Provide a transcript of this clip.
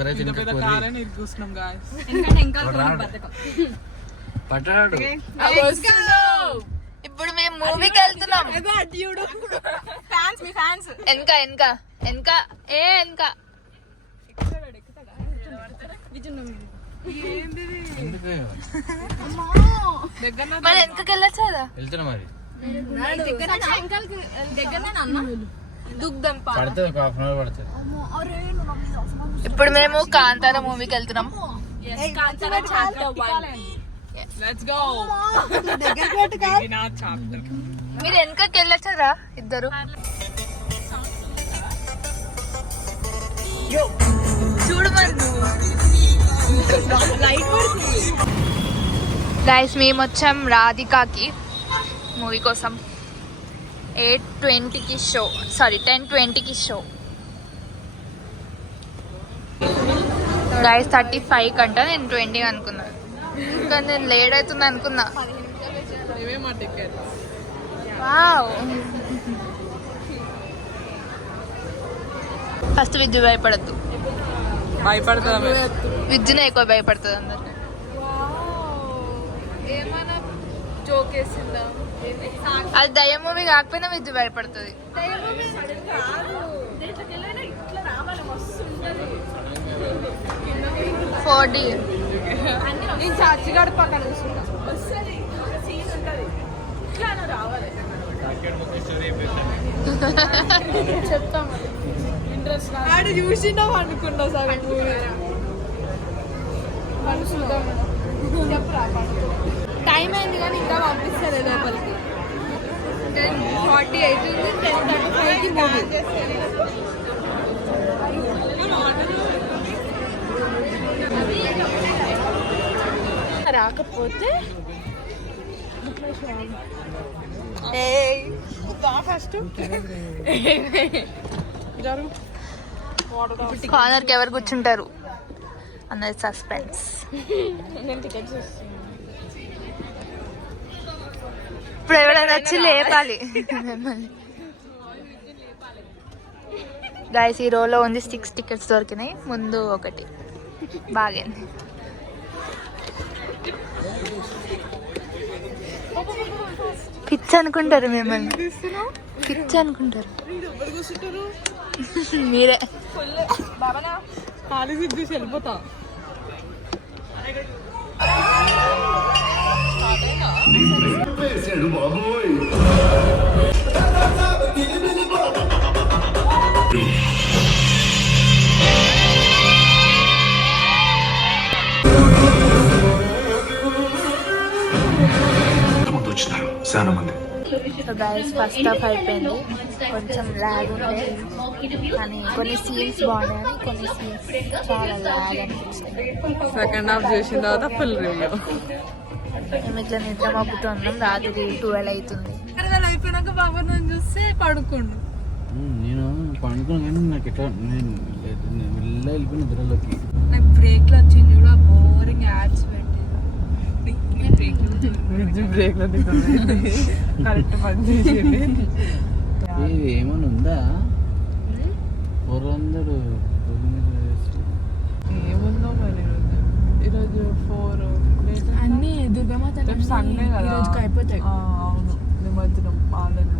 ఒకరైతే పట్టాడు. ఇప్పుడు మేము మూవీకి వెళ్తున్నాం. వెనక వెనక వెనక వెనక మరి వెనకకి వెళ్ళచ్చు కదా. వెళ్తున్నా మరి ఇప్పుడు మేము కాంతార మూవీకి వెళ్తున్నాం. మీరు వెనకకి వెళ్ళొచ్చరా ఇద్దరు. చూడు మరి గైస్, మేము వచ్చాం రాధికాకి మూవీ కోసం. 8:20కి షో, సారీ 10:20కి షో. గైస్ 35 కంట, నేను 20 అనుకున్నా. ఇంకా నేను లేట్ అవుతుంది అనుకున్నా. ఫస్ట్ విద్యు భయపడద్దు. విద్యునే ఎక్కువ భయపడుతుంది అందరు. అది దయ్యం మూవీ కాకపోయినా విద్యు భయపడుతుంది. 4D చెప్తాను చూసినావు అనుకున్నా సగం టైం అయింది కానీ ఇంకా పంపిస్తారు లోపలికి. 10:40 అవుతుంది. 10:35కి మూవీ. రాకపోతే ఫస్ట్ కార్నర్కి ఎవరు కూర్చుంటారు అన్నది సస్పెన్స్. ఇప్పుడు ఎవరైనా వచ్చి లేపాలి గైస్. ఈ రోలో ఉంది 6 టికెట్స్ దొరికినాయి. ముందు ఒకటి బాగైంది. పిచ్ అనుకుంటారు మిమ్మల్ని, పిచ్ అనుకుంటారు మీరే. చూసి వెళ్ళిపోతా. చాలా మంది. సో గైస్ ఫస్ట్ హాఫ్ అయిపోయింది. కొంచెం ల్యాగ్ ఉండే కానీ కొన్ని సీన్స్ బాగున్నాయి, కొన్ని సీన్స్ చాలా ల్యాగ్ అనిపించింది. సెకండ్ హాఫ్ చేసిన తర్వాత ఫుల్ రివ్యూ. మేము ఇట్లా నిద్ర మబ్బుతున్నాం. రాత్రి 12 అవుతుంది. అయిపోయినాక బాబా నన్ను చూస్తే పడుకోండు. నేను పండుకున్నా కానీ నాకు ఎట్లా నేను వెళ్ళిపోయిన నిద్రలోకి. నాకు బ్రేక్లు వచ్చింది కూడా బోరింగ్ యాడ్స్ పెట్టి బ్రేక్లో కరెక్ట్ పని చేసింది. ఏమన్నా ఉందా 400 ఏముందో మరి ఈరోజు 4 అన్ని దుర్గమాత సండే కదా అయిపోతాయి. అవును నిమజ్జనం ఆన్లైన్